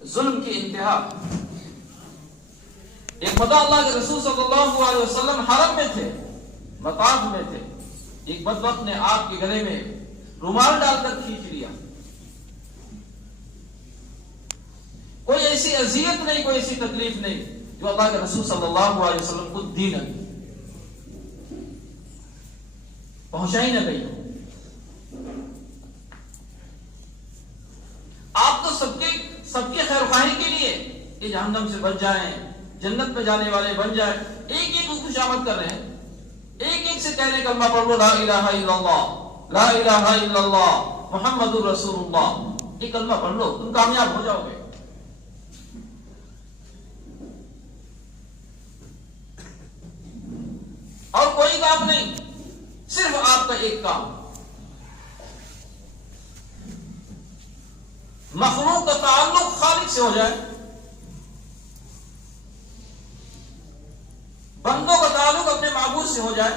ظلم کی انتہا. ایک مرتبہ اللہ کے رسول صلی اللہ علیہ وسلم حرم میں تھے، مطاف میں تھے، ایک بدبخت نے آپ کے گلے میں رومال ڈال کر کھینچ لیا. کوئی ایسی اذیت نہیں، کوئی ایسی تکلیف نہیں جو اللہ کے رسول صلی اللہ علیہ وسلم کو دی نہ گئی، پہنچائی نہ گئی. آپ تو سب کی خیر خواہی کے لیے یہ جہنم سے بچ جائیں، جنت میں جانے والے بن جائیں، ایک ایک کو خوشامد کر رہے ہیں، ایک ایک سے کہنے کلمہ پڑھ لو لا الہ الا اللہ، لا الہ الا اللہ محمد رسول اللہ. یہ کلمہ پڑھ لو، تم کامیاب ہو جاؤ گے. اور کوئی کام نہیں، صرف آپ کا ایک کام، مخلوق کا تعلق خالق سے ہو جائے، بندوں کا تعلق اپنے معبود سے ہو جائے.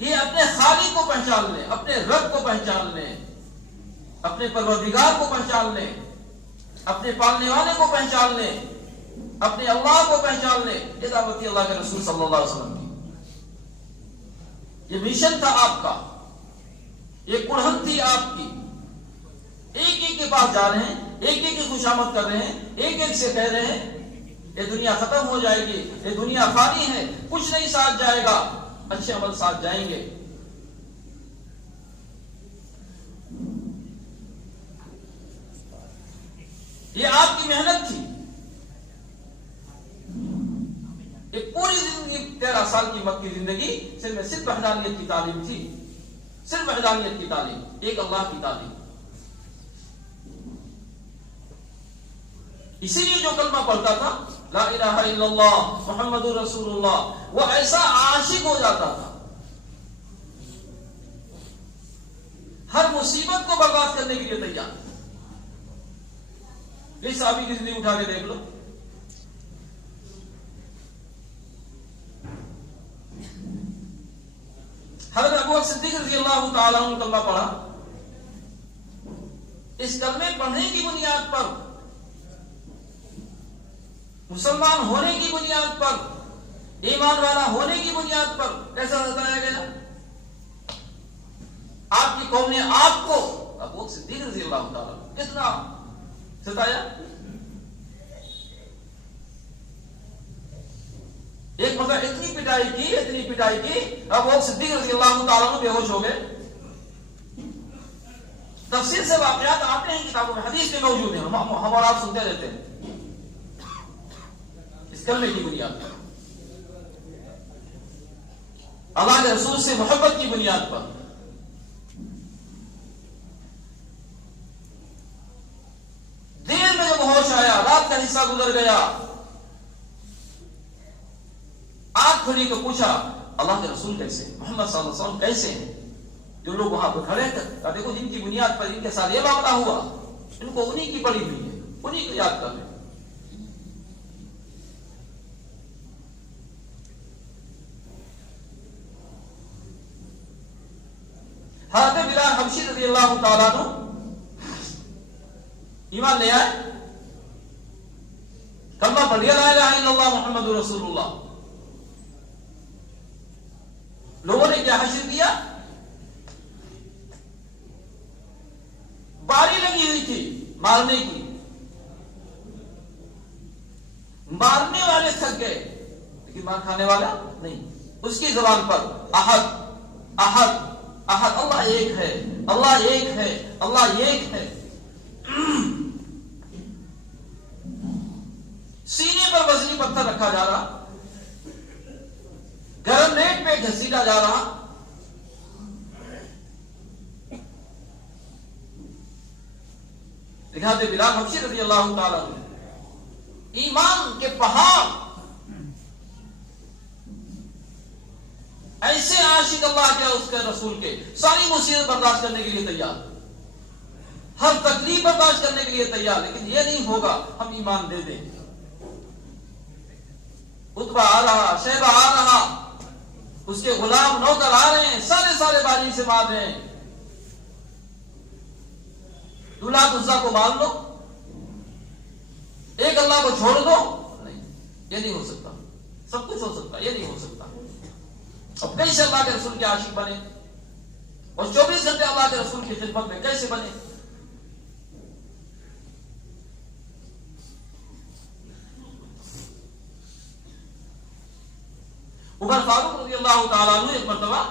یہ اپنے خالق کو پہچان لیں، اپنے رب کو پہچان لیں، اپنے پروردگار کو پہچان لیں، اپنے پالنے والے کو پہچان لیں، اپنے اللہ کو پہچان لیں. یہ دعوت اللہ کے رسول صلی اللہ علیہ وسلم کی، یہ مشن تھا آپ کا، یہ کڑھن تھی آپ کی. ایک ایک کے پاس جا رہے ہیں، ایک ایک کی خوشامد کر رہے ہیں، ایک ایک سے کہہ رہے ہیں یہ دنیا ختم ہو جائے گی، یہ دنیا فانی ہے، کچھ نہیں ساتھ جائے گا، اچھے عمل ساتھ جائیں گے. یہ آپ کی محنت تھی. یہ پوری زندگی 13 سال کی مکی زندگی صرف وحدانیت کی تعلیم تھی، صرف وحدانیت کی تعلیم، ایک اللہ کی تعلیم. اسی لیے جو کلمہ پڑھتا تھا لا الہ الا اللہ محمد رسول اللہ، وہ ایسا عاشق ہو جاتا تھا، ہر مصیبت کو برداشت کرنے کے لیے تیار. اس صحابی کی زندگی اٹھا کے دیکھ لو، حضرت ابو بکر صدیق رضی اللہ تعالیٰ عنہ کلمہ پڑھا. اس کلمے پڑھنے کی بنیاد پر، مسلمان ہونے کی بنیاد پر، ایمان والا ہونے کی بنیاد پر کیسا ستایا گیا. آپ کی قوم نے آپ کو، ابو بکر صدیق رضی اللہ تعالیٰ کتنا ستایا. ایک مرتبہ اتنی پٹائی کی ابو بکر صدیق رضی اللہ تعالیٰ بے ہوش ہو گئے. تفصیل سے واقعات آتے ہیں کتابوں میں، حدیث میں موجود ہیں، ہم اور آپ سنتے رہتے ہیں. اس کلمے کی بنیاد پر، اللہ کے رسول سے محبت کی بنیاد پر، دیر میں جب ہوش آیا، رات کا حصہ گزر گیا، آنکھ کھلی تو پوچھا اللہ کے رسول کیسے، محمد صلی اللہ علیہ وسلم کیسے ہیں. جو لوگ وہاں پہ کھڑے تھے، دیکھو جن کی بنیاد پر ان کے ساتھ یہ معاملہ ہوا، ان کو انہی کی پڑی ہوئی ہے، انہی کو یاد کر لیں. حضرت بلال حبشی رضی اللہ تعالیٰ عنہ ایمان لے آئے، کلمہ پڑھ لیا لا الہ الا اللہ محمد رسول اللہ. لوگوں نے کیا حشر کیا، باری لگی ہوئی تھی مارنے کی، مارنے والے تھک گئے لیکن مار کھانے والا نہیں. اس کی زبان پر احد احد احد، اللہ ایک ہے، اللہ ایک ہے، اللہ ایک ہے. سینے پر وزنی پتھر رکھا جا رہا، گرم ریت پہ گھسیٹا جا رہا. دکھاتے بلال حبشی رضی اللہ تعالیٰ عنہ ایمان کے پہاڑ، ایسے عاشق اللہ کے اس کے رسول کے، ساری مصیبت برداشت کرنے کے لیے تیار، ہر تکلیف برداشت کرنے کے لیے تیار، لیکن یہ نہیں ہوگا ہم ایمان دے دیں. عتبہ آ رہا، شیبہ آ رہا، اس کے غلام نوکر آ رہے ہیں، سارے بازی سے مار رہے ہیں. دولہا عزا کو مار لو، ایک اللہ کو چھوڑ دو، نہیں، یہ نہیں ہو سکتا. سب کچھ ہو سکتا، یہ نہیں ہو سکتا. اب کیسے اللہ کے رسول کے عاشق بنے اور 24 گھنٹے اللہ کے رسول کی خدمت میں کیسے بنے؟ عمر فاروق رضی اللہ تعالیٰ عنہ ایک مرتبہ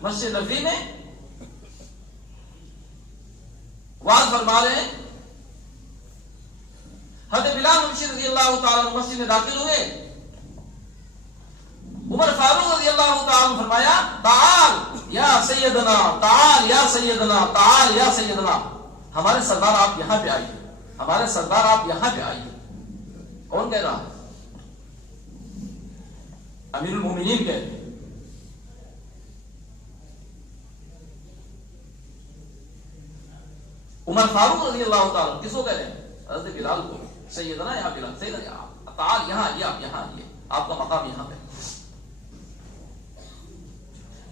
مسجد نبوی میں وعظ فرما رہے ہیں. حضرت بلال حبشی رضی اللہ تعالیٰ عنہ مسجد میں داخل ہوئے. عمر فاروق رضی اللہ تعالیٰ عنہ فرمایا تعال یا سیدنا، تعال یا سیدنا، تعال یا سیدنا. ہمارے سردار آپ یہاں پہ آئیے، ہمارے سردار آپ یہاں پہ آئیے. کون کہہ رہا ہے؟ امیر المومنین کہتے ہیں. عمر فاروق رضی اللہ تعالیٰ کس کو کہہ رہے ہیں؟ حضرت بلال کو. سیدنا یا بلال، سیدنا تعال یہاں آئیے، آپ یہاں آئیے، آپ کا مقام یہاں پہ.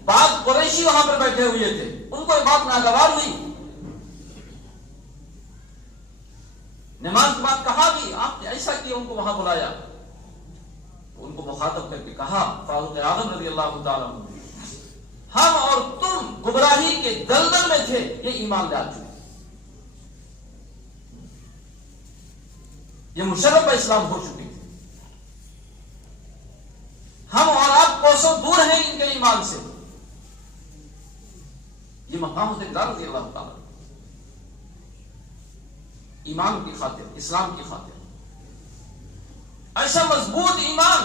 بعض قریشی وہاں پر بیٹھے ہوئے تھے، ان کو یہ بات ناگوار ہوئی. نماز کے بعد کہا بھی آپ نے ایسا کیا، ان کو وہاں بلایا. ان کو مخاطب کر کے کہا فاروق اعظم رضی اللہ تعالیٰ عنہ، ہم اور تم گمراہی کے دلدل میں تھے، یہ ایمان لے آ چکے، یہ مشرف اسلام ہو چکے تھے. ہم اور آپ کوسوں دور ہیں ان کے ایمان سے. یہ مقام حضرت بلال رضی اللہ تعالیٰ ایمان کی خاطر، اسلام کی خاطر، ایسا مضبوط ایمان.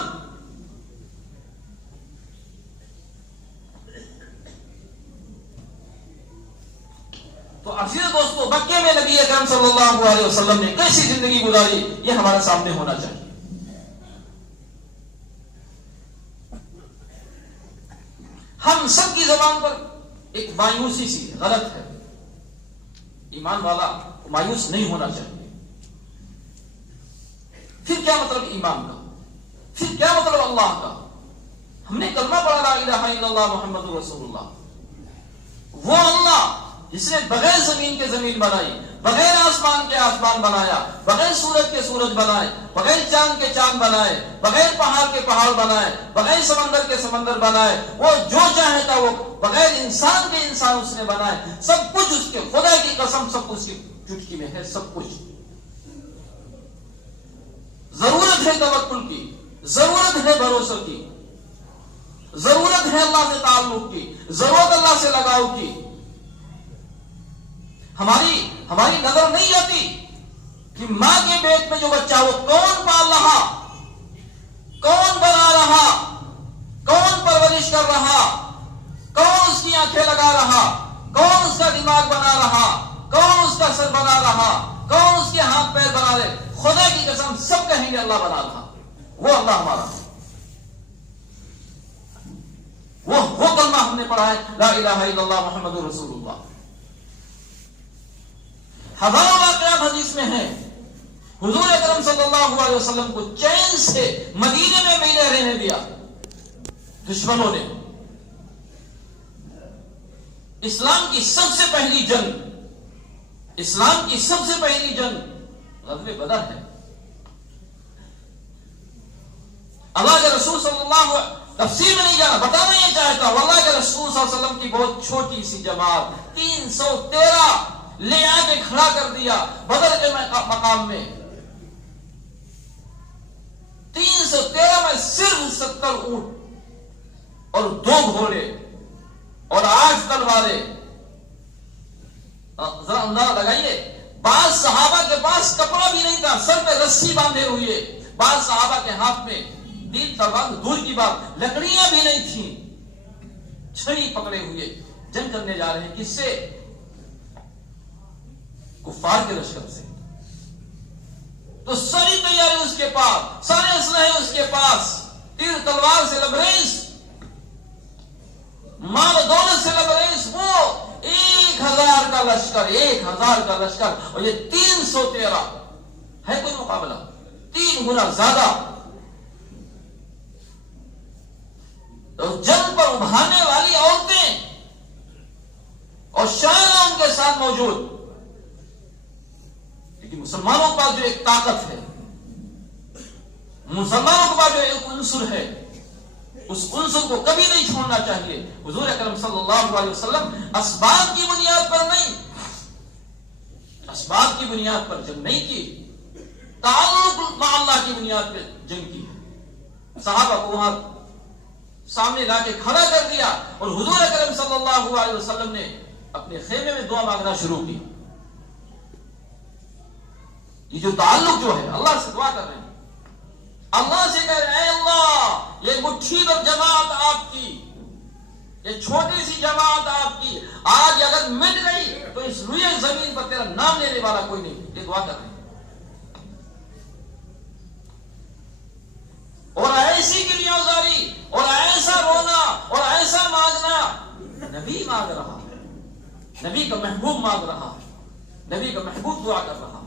تو عزیز دوستو، مکے میں نبی اکرم صلی اللہ علیہ وسلم نے کیسی زندگی گزاری، یہ ہمارے سامنے ہونا چاہیے. ہم سب کی زبان پر ایک مایوسی سی غلط ہے. ایمان والا مایوس نہیں ہونا چاہیے. پھر کیا مطلب ایمان کا؟ پھر کیا مطلب اللہ کا؟ ہم نے کلمہ پڑھا لا الہ الا اللہ محمد رسول اللہ. وہ اللہ جس نے بغیر زمین کے زمین بنائی، بغیر آسمان کے آسمان بنایا، بغیر سورج کے سورج بنائے، بغیر چاند کے چاند بنائے، بغیر پہاڑ کے پہاڑ بنائے، بغیر سمندر کے سمندر بنائے. وہ جو چاہے تھا وہ بغیر انسان کے انسان اس نے بنائے. سب کچھ اس کے، خدا کی قسم سب کچھ کی چٹکی میں ہے. سب کچھ. ضرورت ہے توکل کی، ضرورت ہے بھروسے کی، ضرورت ہے اللہ سے تعلق کی، ضرورت اللہ سے لگاؤ کی. ہماری نظر نہیں آتی کہ ماں کے پیٹ میں جو بچہ وہ کون پال رہا، کون بنا رہا، کون پرورش کر رہا، کون اس کی آنکھیں لگا رہا، کون اس کا دماغ بنا رہا، کون اس کا سر بنا رہا، کون اس کے ہاتھ پیر بنا رہے. خدا کی قسم سب کہیں گے اللہ بنا رہا. وہ اللہ ہمارا، وہ کلمہ ہم نے پڑھا ہے لا الہ الا اللہ محمد رسول اللہ. ہزاروں واقعات حدیث میں ہیں. حضور اکرم صلی اللہ علیہ وسلم کو چین سے مدینے میں نہیں رہنے دیا دشمنوں نے. اسلام کی سب سے پہلی جنگ، اسلام کی سب سے پہلی جنگ غزوہ بدر ہے. اللہ کے رسول صلی اللہ علیہ وسلم تفصیل میں نہیں جانا، بتانا یہ چاہتا ہوں. اللہ کے رسول صلی اللہ علیہ وسلم کی بہت چھوٹی سی جماعت 313 لے آ کے کھڑا کر دیا بدر کے مقام میں. 313 میں صرف 70 اونٹ اور 2 گھوڑے اور 8 تلواریں. ذرا اندازہ لگائیے، بعض صحابہ کے پاس کپڑا بھی نہیں تھا، سر پہ رسی باندھے ہوئے. بعض صحابہ کے ہاتھ میں تیر تلوار دور کی بات لکڑیاں بھی نہیں تھیں، چھری پکڑے ہوئے جنگ کرنے جا رہے ہیں. کس سے؟ کفار کے لشکر سے. تو ساری تیاری اس کے پاس، سارے اسلحے اس کے پاس، تیر تلوار سے لبریز، مال دولت سے لبریز. وہ 1000 کا لشکر، 1000 کا لشکر، اور یہ 313 ہے. کوئی مقابلہ؟ 3 گنا زیادہ. تو جنگ پر ابھارنے والی عورتیں اور شاعرہ ان کے ساتھ موجود. لیکن مسلمانوں کے پاس جو ایک طاقت ہے مسلمانوں کے پاس جو ایک عنصر ہے اس عنصر کو کبھی نہیں چھوڑنا چاہیے. حضور اکرم صلی اللہ علیہ وسلم اسباب کی بنیاد پر نہیں، اسباب کی بنیاد پر جنگ نہیں کی، تعلق مع اللہ کی بنیاد پر جنگ کی. صحابہ کو وہاں سامنے لا کے کھڑا کر دیا اور حضور اکرم صلی اللہ علیہ وسلم نے اپنے خیمے میں دعا مانگنا شروع کی. یہ جو تعلق جو ہے اللہ سے دعا کر رہے ہیں، اللہ سے کہہ رہے ہیں اے اللہ یہ مٹھی بھر جماعت آپ کی، یہ چھوٹی سی جماعت آپ کی آج اگر مٹ گئی تو اس روئے زمین پر تیرا نام لینے والا کوئی نہیں. یہ دعا کر رہے ہیں. اور ایسی گریبانگاری اور ایسا رونا اور ایسا مانگنا نبی مانگ رہا ہے، نبی کا محبوب مانگ رہا ہے، نبی کا محبوب دعا کر رہا ہے.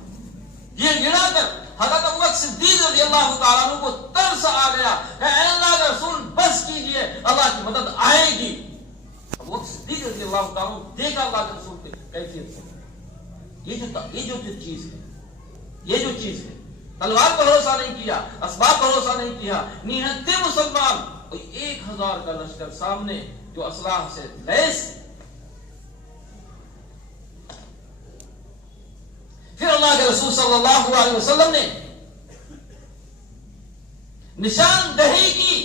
یہ گرا کر حضرت ابوبکر صدیق رضی اللہ تعالیٰ عنہ کو ترس آ گیا کہ اے اللہ کا رسول بس کیجئے، اللہ کی مدد آئے گی. ابوبکر صدیق رضی اللہ تعالیٰ عنہ دیکھا اللہ کے رسول کی کیفیت سے. یہ جو چیز ہے، یہ جو چیز ہے، تلوار پر بھروسہ نہیں کیا، اسباب پر بھروسہ نہیں کیا، نہتے مسلمان اور 1000 کا لشکر سامنے جو اسلحہ سے لیس. پھر اللہ کے رسول صلی اللہ علیہ وسلم نے نشاندہی کی،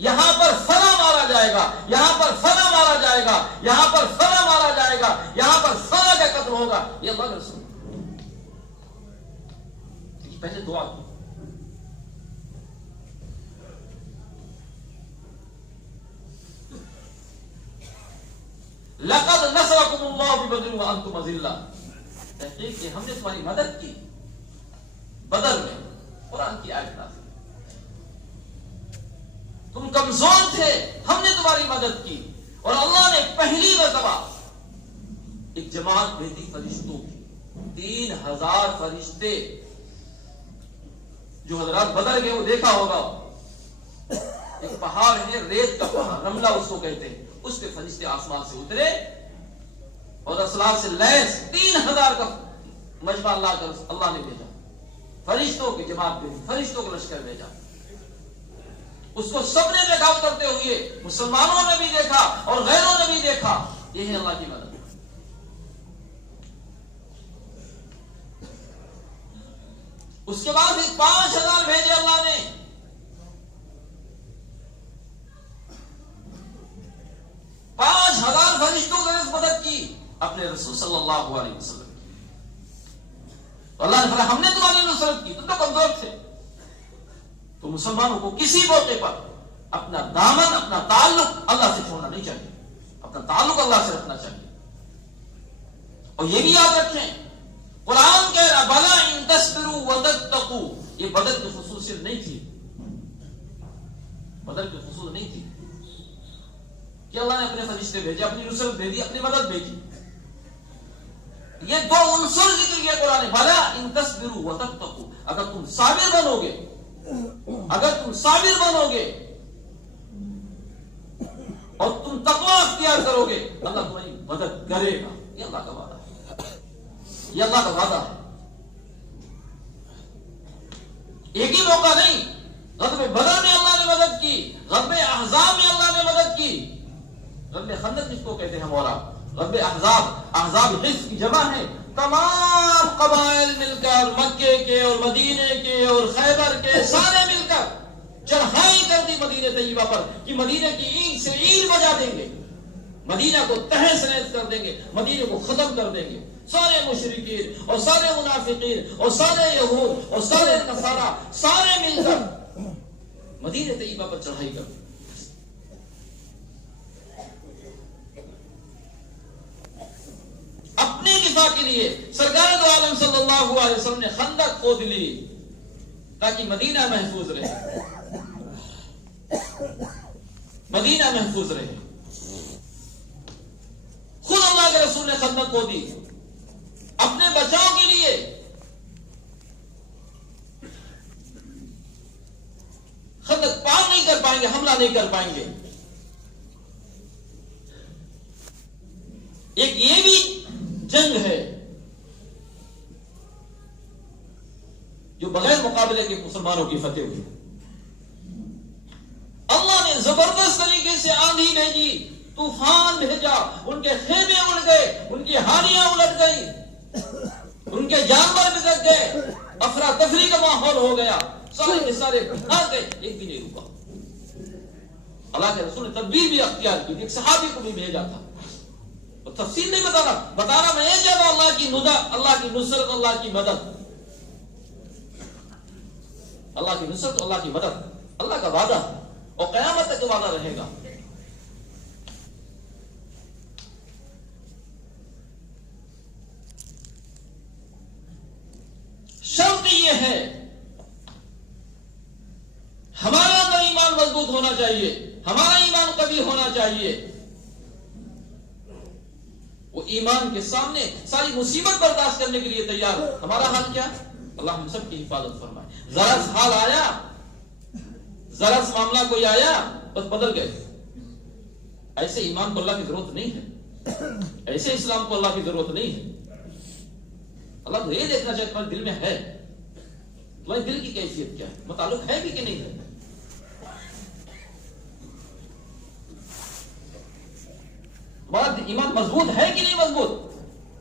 یہاں پر فلاں مارا جائے گا، یہاں پر فلاں مارا جائے گا، یہاں پر فلاں مارا جائے گا، یہاں پر فلاں کا قتل ہوگا. یہ اللہ کے رسول پہلے دعا کی. لقد نصرکم اللہ ببدر وانتم اذلہ، تحقیق کہ ہم نے تمہاری مدد کی بدر میں. قرآن کی آیت نازل، تم کمزور تھے، ہم نے تمہاری مدد کی. اور اللہ نے پہلی مرتبہ ایک جماعت بھیجی فرشتوں کی، 3000 فرشتے. جو حضرات بدر گئے وہ دیکھا ہوگا، ایک پہاڑ ہے ریت کا پہاڑ، رملہ اس کو کہتے ہیں، اس پہ فرشتے آسمان سے اترے اور اسلحہ سے لیس 3000 کا مجمع اللہ نے بھیجا. فرشتوں کی جماعت بھیجی، فرشتوں کا لشکر بھیجا. اس کو سب نے دیکھا اترتے ہوئے، مسلمانوں نے بھی دیکھا اور غیروں نے بھی دیکھا. یہ ہے اللہ کی مدد. اس کے بعد 5000 بھیجے اللہ نے. پانچ ہزار فرشتوں نے مدد کی اپنے رسول صلی اللہ علیہ وسلم کی. اللہ نے فرمایا ہم نے تمہاری نصرت کی، تم تو کمزور تھے. تو مسلمانوں کو کسی موقع پر اپنا دامن، اپنا تعلق اللہ سے چھوڑنا نہیں چاہیے، اپنا تعلق اللہ سے رکھنا چاہیے. اور یہ بھی یاد رکھیں، قرآن کہہ رہا بلا ان تصبروا وتتقوا، یہ بدر کی خصوصیت نہیں تھی، بدر کی خصوصیت نہیں تھی کہ اللہ نے اپنے فرشتے بھیجے، اپنی نصرت بھیجی، اپنی مدد بھیجی. یہ دو عنصر ذکر کیا قرآن، بلا ان تصبروا وتتقوا، اگر تم صابر بنو گے، اگر تم صابر بنو گے اور تم تقوی اختیار کرو گے، اللہ تمہاری مدد کرے گا. یہ اللہ کا وعدہ ہے، یہ اللہ کا وعدہ ہے. ایک ہی موقع نہیں، غزوہ بدر میں اللہ نے مدد کی، غزوہ احزاب میں اللہ نے مدد کی. غزوہ خندق جس کو کہتے ہیں مولا، غزوہ احزاب، احزاب حزب کی جمع ہے، تمام قبائل مل کر، مکے کے اور مدینے کے اور خیبر کے سارے مل کر چڑھائی کر دی مدینہ طیبہ پر کہ مدینہ کی اینٹ سے اینٹ بجا دیں گے، مدینہ کو تہس نہس کر دیں گے، مدینہ کو ختم کر دیں گے. سارے مشرکین اور سارے منافقین اور سارے یہود اور سارے نصارا سارے مل کر مدینہ طیبہ پر چڑھائی کر دی. اپنے دفاع کے لیے سرکار دو عالم صلی اللہ علیہ وسلم نے خندق کھود لی تاکہ مدینہ محفوظ رہے، مدینہ محفوظ رہے. خود اللہ کے رسول نے خندق کھودی اپنے بچاؤ کے لیے. خندق پار نہیں کر پائیں گے، حملہ نہیں کر پائیں گے. ایک یہ بھی جنگ ہے جو بغیر مقابلے کے مسلمانوں کی فتح ہوئی. زبردست طریقے سے آندھی بھیجی، طوفان بھیجا، ان کے خیمے اڑ گئے، ان کی حالیاں الٹ گئی، ان کے جانور بگڑ گئے، افراتفری کا ماحول ہو گیا، سارے کے سارے بھاگ گئے، ایک بھی نہیں رکا۔ اللہ کے رسول نے تدبیر بھی اختیار کی، ایک صحابی کو بھی بھیجا تھا، اور تفصیل نہیں بتانا میں یہ جب اللہ کی ندرت، اللہ کی نصرت، اللہ کی مدد، اللہ کی نصرت، اللہ کی مدد، اللہ کا وعدہ اور قیامت تک وعدہ رہے گا۔ شرط یہ ہے ہمارا اندر ایمان مضبوط ہونا چاہیے، ہمارا ایمان قوی ہونا چاہیے، وہ ایمان کے سامنے ساری مصیبت برداشت کرنے کے لیے تیار ہے۔ ہمارا حال کیا؟ اللہ ہم سب کی حفاظت فرمائے۔ ذرا سا حال آیا، ذرا سا معاملہ کوئی آیا، بس بدل گئے۔ ایسے ایمان کو اللہ کی ضرورت نہیں ہے، ایسے اسلام کو اللہ کی ضرورت نہیں ہے۔ اللہ تو یہ دیکھنا چاہے تمہارے دل میں ہے، تمہارے دل کی کیفیت کیا ہے، متعلق ہے بھی کہ نہیں ہے۔ تمہارا ایمان مضبوط ہے کہ نہیں مضبوط؟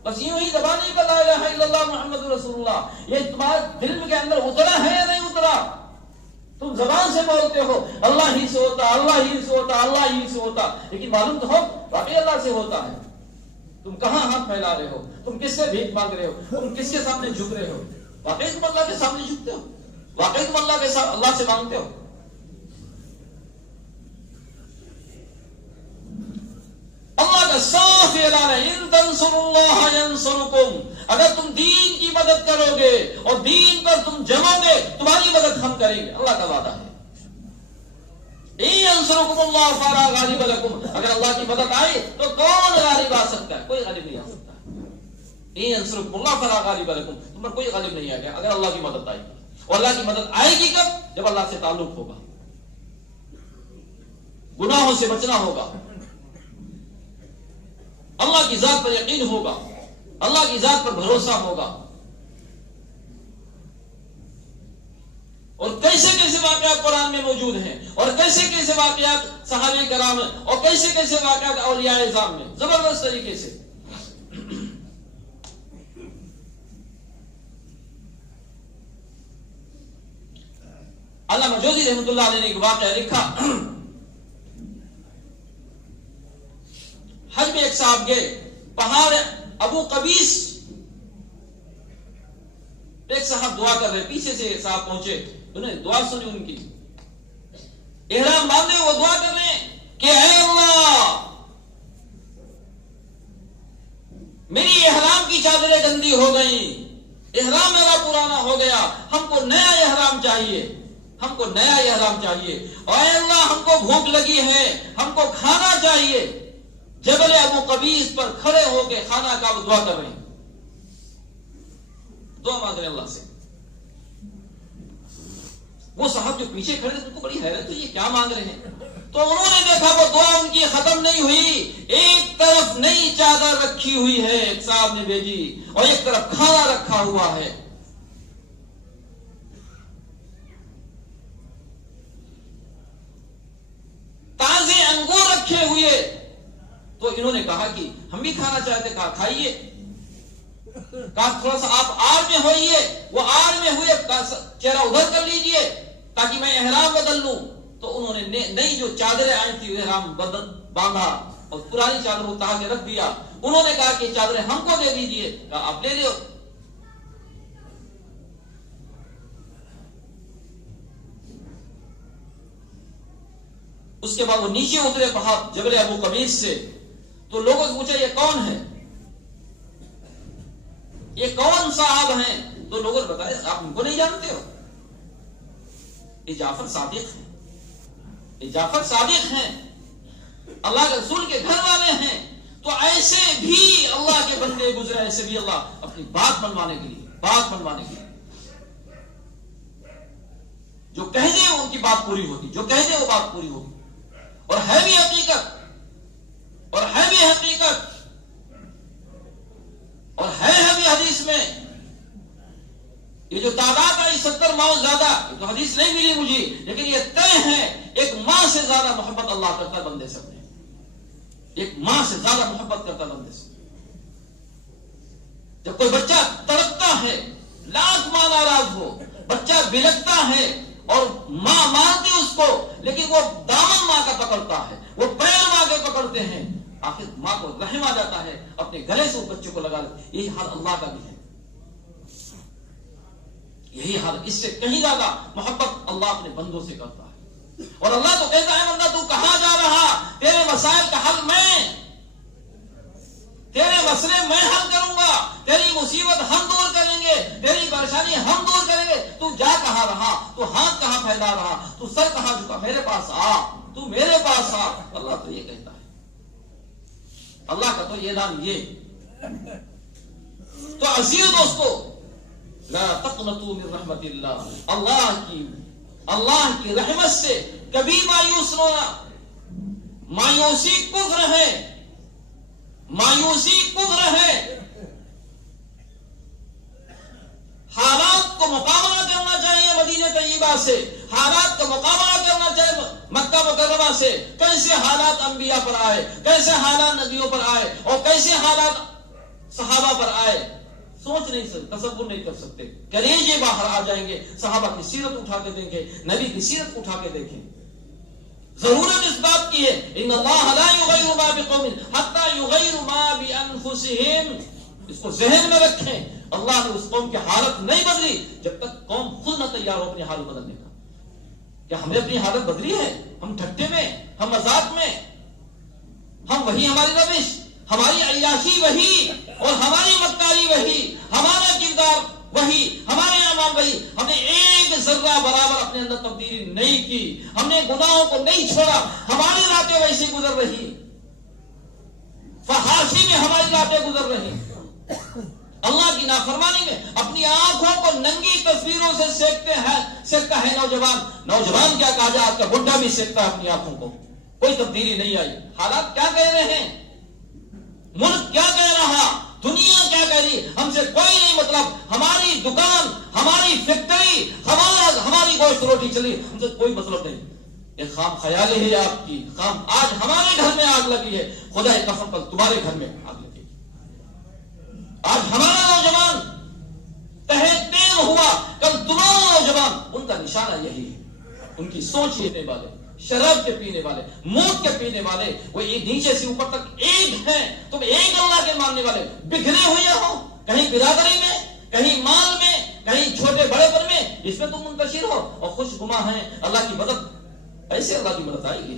بس یوں ہی زبانی پر لا الہ الا اللہ محمد رسول اللہ، یہ تمہارے دل کے اندر اترا ہے یا نہیں اترا؟ تم زبان سے بولتے ہو اللہ ہی سے ہوتا، اللہ ہی سے ہوتا، اللہ ہی سے ہوتا، لیکن معلوم تو ہو واقعی اللہ سے ہوتا ہے۔ تم کہاں ہاتھ پھیلا رہے ہو؟ تم کس سے بھیک مانگ رہے ہو؟ تم کس کے سامنے جھک رہے ہو؟ واقعی تم اللہ کے سامنے جھکتے ہو؟ واقعی تم اللہ سے مانگتے ہو؟ اللہ کا صاف اعلان ہے، ان تنصروا اللہ ینصرکم، اگر تم دین کی مدد کرو گے اور دین پر تم جمو گے، تمہاری مدد ہم کریں گے، اللہ کا وعدہ ہے۔ ینصرکم اللہ فلا غالب لکم، اگر اللہ کی مدد آئے تو کون غالب آ سکتا ہے؟ کوئی غالب نہیں آ سکتا۔ ینصرکم اللہ فلا غالب لکم، تم پر کوئی غالب نہیں آئے گا اگر اللہ کی مدد آئے گی۔ اور اللہ کی مدد آئے گی کب؟ جب اللہ سے تعلق ہوگا، گناہوں سے بچنا ہوگا، اللہ کی ذات پر یقین ہوگا، اللہ کی ذات پر بھروسہ ہوگا۔ اور کیسے کیسے واقعات قرآن میں موجود ہیں، اور کیسے کیسے واقعات صحابہ کرام میں، اور کیسے کیسے واقعات اولیاء اعظام میں، زبردست طریقے سے۔ علامہ جوزی رحمۃ اللہ علیہ نے ایک واقعہ لکھا، حج میں ایک صاحب گئے، پہاڑ ابو قبیس، ایک صاحب دعا کر رہے، پیچھے سے صاحب پہنچے، انہوں نے دعا سنی ان کی، احرام باندھے وہ دعا کر رہے ہیں کہ اے اللہ میری احرام کی چادریں گندی ہو گئیں، احرام میرا پرانا ہو گیا، ہم کو نیا احرام چاہیے، ہم کو نیا احرام چاہیے، اور اے اللہ ہم کو بھوک لگی ہے، ہم کو کھانا چاہیے۔ جبل ابو قبیس پر کھڑے ہو کے خانہ کعبہ دعا کر رہے ہیں، دعا مانگ رہے ہیں اللہ سے۔ وہ صاحب جو پیچھے کھڑے ان کو بڑی حیرت ہوئی، یہ کیا مانگ رہے ہیں؟ تو انہوں نے دیکھا وہ دعا ان کی ختم نہیں ہوئی، ایک طرف نئی چادر رکھی ہوئی ہے ایک صاحب نے بھیجی، اور ایک طرف کھانا رکھا ہوا ہے۔ تازے انگور رکھے ہوئے، تو انہوں نے کہا کہ ہم بھی کھانا چاہتے، کہا کھائیے، کہا تھوڑا سا آپ آڑ میں ہوئیے، وہ آڑ میں ہوئے، چہرہ ادھر کر لیجئے تاکہ میں احرام بدل لوں۔ تو انہوں نے نئی جو چادریں آئی تھی احرام باندھا اور پرانی چادر اتار کے رکھ دیا۔ انہوں نے کہا کہ چادریں ہم کو دے دیجئے، کہا آپ لے لو۔ اس کے بعد وہ نیچے اترے پہاڑ جبل ابو قبیس سے، تو لوگوں سے پوچھا یہ کون ہے، یہ کون صاحب ہیں؟ تو لوگوں نے بتایا آپ ان کو نہیں جانتے ہو، یہ جعفر صادق ہیں، یہ جعفر صادق ہیں، اللہ کے رسول کے گھر والے ہیں۔ تو ایسے بھی اللہ کے بندے گزرے، ایسے بھی اللہ اپنی بات منوانے کے لیے جو کہہ دے ان کی بات پوری ہوتی، جو کہہ دے وہ بات پوری ہوتی، اور ہے بھی حقیقت، اور ہے بھی حدیث میں یہ جو تعداد ہے 70 ماؤں زیادہ، یہ تو حدیث نہیں ملی مجھے، لیکن یہ طے ہے ایک ماں سے زیادہ محبت اللہ کرتا ہے بندے سے اپنے، ایک ماں سے زیادہ محبت کرتا ہے بندے سے۔ جب کوئی بچہ تڑپتا ہے، لاکھ ماں ناراض ہو، بچہ بلکتا ہے اور ماں مارتی اس کو، لیکن وہ دامن ماں کا پکڑتا ہے، وہ پیر ماں کے پکڑتے ہیں، آخر ماں کو رحم آ جاتا ہے، اپنے گلے سے اس بچے کو لگا لیتے۔ یہی حال اللہ کا بھی ہے، یہی حال، اس سے کہیں زیادہ محبت اللہ اپنے بندوں سے کرتا ہے۔ اور اللہ تو کہتا ہے بندہ تو کہاں جا رہا، تیرے مسائل کا حل میں، تیرے مسئلے میں حل کروں گا، تیری مصیبت ہم دور کریں گے، تیری پریشانی ہم دور کریں گے، تو جا کہاں رہا، تو ہاتھ کہاں پھیلا رہا، تو سر کہاں جھکا، میرے پاس آ، تو میرے پاس آ۔ اللہ تو یہ کہتا ہے، اللہ کا تو یہ اعلان یہ۔ تو عزیز دوستو، لا تقنطوا من رحمت اللہ، اللہ کی رحمت سے کبھی مایوس ہونا، مایوسی کفر ہے، مایوسی کفر ہے۔ حالات کو مقابلہ کرنا چاہیے مدینہ طیبہ سے، حالات کا مقابلہ کرنا چاہیے مکہ مکرمہ سے۔ کیسے حالات انبیاء پر آئے، کیسے حالات نبیوں پر آئے، اور کیسے حالات صحابہ پر آئے، سوچ نہیں سکتے، تصور نہیں کر سکتے۔ کلیجے باہر آ جائیں گے، صحابہ کی سیرت اٹھا کے دیکھیں، نبی کی سیرت اٹھا کے دیکھیں۔ ضرورت اس بات کی ہے، ان اللہ لا یغیر ما بقوم حتی یغیر ما بانفسہم، اس کو ذہن میں رکھیں، اللہ نے اس قوم کی حالت نہیں بدلی جب تک قوم خود نہ تیار ہو اپنی حالت بدلنے کا۔ کیا ہم نے اپنی حالت بدلی ہے؟ ہم ٹھٹے میں، ہم مذاق میں، ہم وہی، ہماری روش، ہماری عیاشی وہی، اور ہماری مکاری وہی، ہمارا کردار وہی، ہمارے اعمال وہی۔ ہم نے ایک ذرہ برابر اپنے اندر تبدیلی نہیں کی، ہم نے گناہوں کو نہیں چھوڑا، ہماری راتیں ویسے گزر رہی، فحاشی میں ہماری راتیں گزر رہی، اللہ کی نافرمانی میں اپنی آنکھوں کو ننگی تصویروں سے سیکتا ہے نوجوان کیا کہا جائے، آج کا بڈھا بھی سیکتا ہے اپنی آنکھوں کو، کوئی تبدیلی نہیں آئی۔ حالات کیا کہہ رہے ہیں، ملک کیا کہہ رہا، دنیا کیا کہہ رہی، ہم سے کوئی نہیں مطلب، ہماری دکان، ہماری فیکٹری، ہماری گوشت روٹی چلی، ہم سے کوئی مطلب نہیں۔ ایک خام خیالی ہے آپ کی، خام آج ہمارے گھر میں آگ لگی ہے، خدا قسم پر تمہارے گھر میں آگ لگی ہے۔ آج ہمارا نوجوان تیز ہوا، کل تمہارا نوجوان، ان کا نشانہ یہی ہے، ان کی سوچ لینے والے، شراب کے پینے والے، موت کے پینے والے، وہ نیچے سے اوپر تک ایک ہیں، تم ایک اللہ کے ماننے والے، بکھرے ہوئے ہو، کہیں برادری میں، کہیں مال میں، کہیں چھوٹے بڑے پر میں، اس میں تم منتشر ہو اور خوش گما ہیں۔ اللہ کی مدد، ایسے اللہ کی مدد آئے گی؟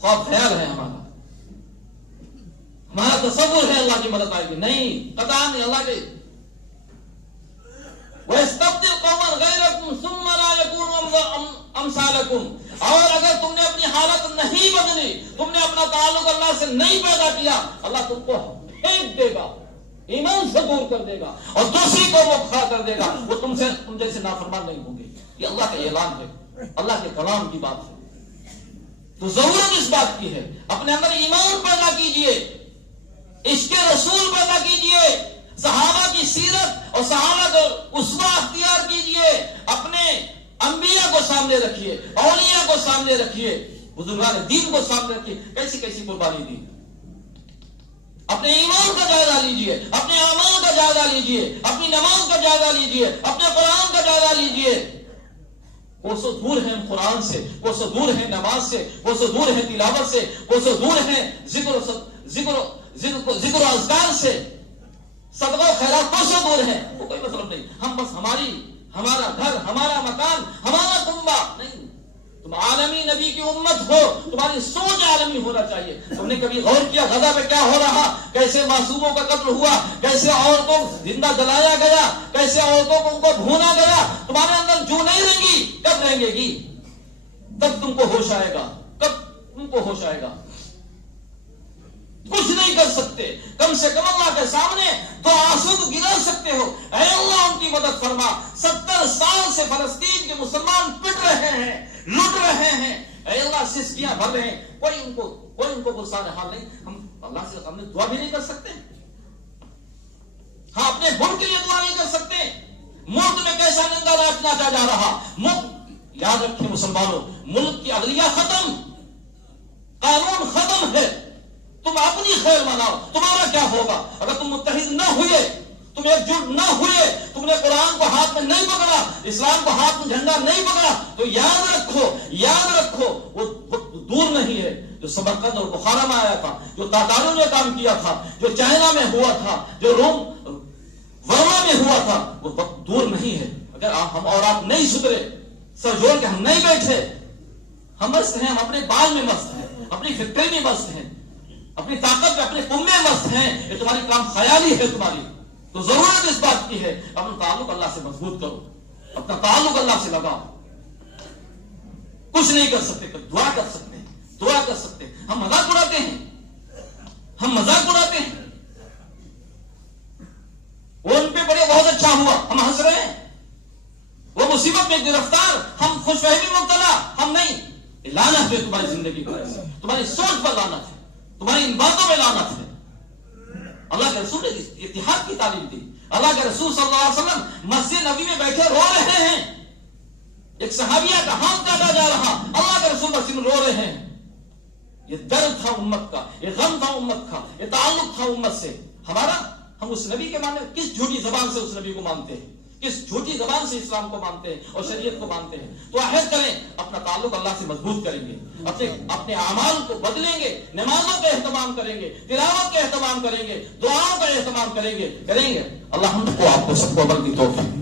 خواب خیال ہے ہمارا تصور ہے اللہ کی مدد آئے گی؟ نہیں، قطعاً نہیں۔ اللہ کے وَيَسْتَبْدِلْ قَوْمًا غَيْرَكُمْ ثُمَّ لَا يَكُونُوا أَمْثَالَكُمْ، اور اگر تم نے اپنی حالت نہیں بدلی، تم نے اپنا تعلق اللہ سے نہیں پیدا کیا، اللہ تم کو پھینک دے گا، ایمان سے دور کر دے گا، اور دوسری کو وہ کھڑا کر دے گا، وہ تم جیسے نافرمان نہیں ہوں گے۔ یہ اللہ کا اعلان ہے، اللہ کے کلام کی بات ہے۔ تو ضرورت اس بات کی ہے، اپنے اندر ایمان پیدا کیجئے، عشق رسول پیدا کیجئے، صحابہ کی سیرت اور صحابہ کو اسوہ اختیار کیجئے، اپنے انبیاء کو سامنے رکھیے، اولیاء کو سامنے رکھیے، بزرگان دین کو سامنے رکھیے، کیسی کیسی قربانی دی۔ اپنے ایمان کا جائزہ لیجئے، اپنے اعمال کا جائزہ لیجئے، اپنی نماز کا جائزہ لیجئے، اپنے قرآن کا جائزہ لیجئے۔ کوسوں دور ہیں قرآن سے، کوسوں دور ہیں نماز سے، کوسوں دور ہیں تلاوت سے، کوسوں دور ہیں ذکر و اذکار سے، صدقہ و خیرات کوسوں دور ہیں، وہ کوئی مطلب نہیں۔ ہم بس ہمارا گھر، ہمارا مکان، ہمارا کنبہ نہیں، تم عالمی نبی کی امت ہو، تمہاری سوچ عالمی ہونا چاہیے۔ تم نے کبھی غور کیا غزہ پہ کیا ہو رہا، کیسے معصوموں کا قتل ہوا، کیسے عورتوں کو زندہ جلایا گیا، کیسے عورتوں کو ان کو بھونا گیا؟ تمہارے اندر جو نہیں رہیں گی، کب رہیں گی؟ تب تم کو ہوش آئے گا، کب تم کو ہوش آئے گا؟ کچھ نہیں کر سکتے، کم سے کم اللہ کے سامنے تو آنسو تو گرا سکتے ہو، اے اللہ ان کی مدد فرما۔ 70 سال سے فلسطین کے مسلمان پٹ رہے ہیں، لٹ رہے ہیں، اے اللہ سسکیاں بھر رہے ہیں، کوئی ان کو گرسان حال نہیں۔ ہم اللہ سے سامنے دعا بھی نہیں کر سکتے، ہاں اپنے ملک کے لیے دعا نہیں کر سکتے۔ ملک میں کیسا ننگا راج ناچا جا رہا، ملک یاد رکھیں مسلمانوں، ملک کی عدلیہ ختم، قانون ختم ہے، تم اپنی خیر مناؤ، تمہارا کیا ہوگا اگر تم متحد نہ ہوئے، تم ایک جٹ نہ ہوئے، تم نے قرآن کو ہاتھ میں نہیں پکڑا، اسلام کو ہاتھ میں جھنڈا نہیں پکڑا، تو یاد رکھو وہ دور نہیں ہے جو سمرقند اور بخارا میں آیا تھا، جو تاتاروں نے کام کیا تھا، جو چائنا میں ہوا تھا، جو روم ورما میں ہوا تھا، وہ وقت دور نہیں ہے۔ اگر ہم اور آپ نہیں سدھرے، سر جوڑ کے ہم نہیں بیٹھے، ہم مست ہیں، ہم اپنے بال میں مست ہیں، اپنی فکرے میں مست ہیں، اپنی طاقت میں، اپنے قوم میں مست ہیں، یہ تمہاری کام خیالی ہے تمہاری، تو ضرورت اس بات کی ہے اپنا تعلق اللہ سے مضبوط کرو، اپنا تعلق اللہ سے لگاؤ۔ کچھ نہیں کر سکتے، دعا کر سکتے ہیں، دعا کر سکتے ہیں۔ ہم مذاق اڑاتے ہیں، وہ ان پہ بڑے بہت اچھا ہوا، ہم ہنس رہے ہیں، وہ مصیبت میں گرفتار، ہم خوش فہمی مبتلا، ہم نہیں۔ لعنت ہے تمہاری زندگی پر، تمہاری سوچ پر لعنت ہے، تمہاری ان باتوں میں لعنت ہے۔ اللہ کے رسول نے اتحاد کی تعلیم دی، اللہ کے رسول صلی اللہ علیہ وسلم مسجد نبی میں بیٹھے رو رہے ہیں، ایک صحابیہ کا ہاتھ کاٹا جا رہا، اللہ کے رسول مسجد میں رو رہے ہیں۔ یہ درد تھا امت کا، یہ غم تھا امت کا، یہ تعلق تھا امت سے ہمارا۔ ہم اس نبی کے ماننے، کس جھوٹی زبان سے اس نبی کو مانتے ہیں، کس جھوٹی زبان سے اسلام کو مانتے ہیں اور شریعت کو مانتے ہیں۔ تو عہد کریں، اپنا تعلق اللہ سے مضبوط کریں گے، اپنے اعمال کو بدلیں گے، نمازوں کا اہتمام کریں گے، تلاوت کا اہتمام کریں گے، دعاؤں کا اہتمام کریں گے۔ اللہ ہم کو، آپ کو، سب کو عمل کی توفیق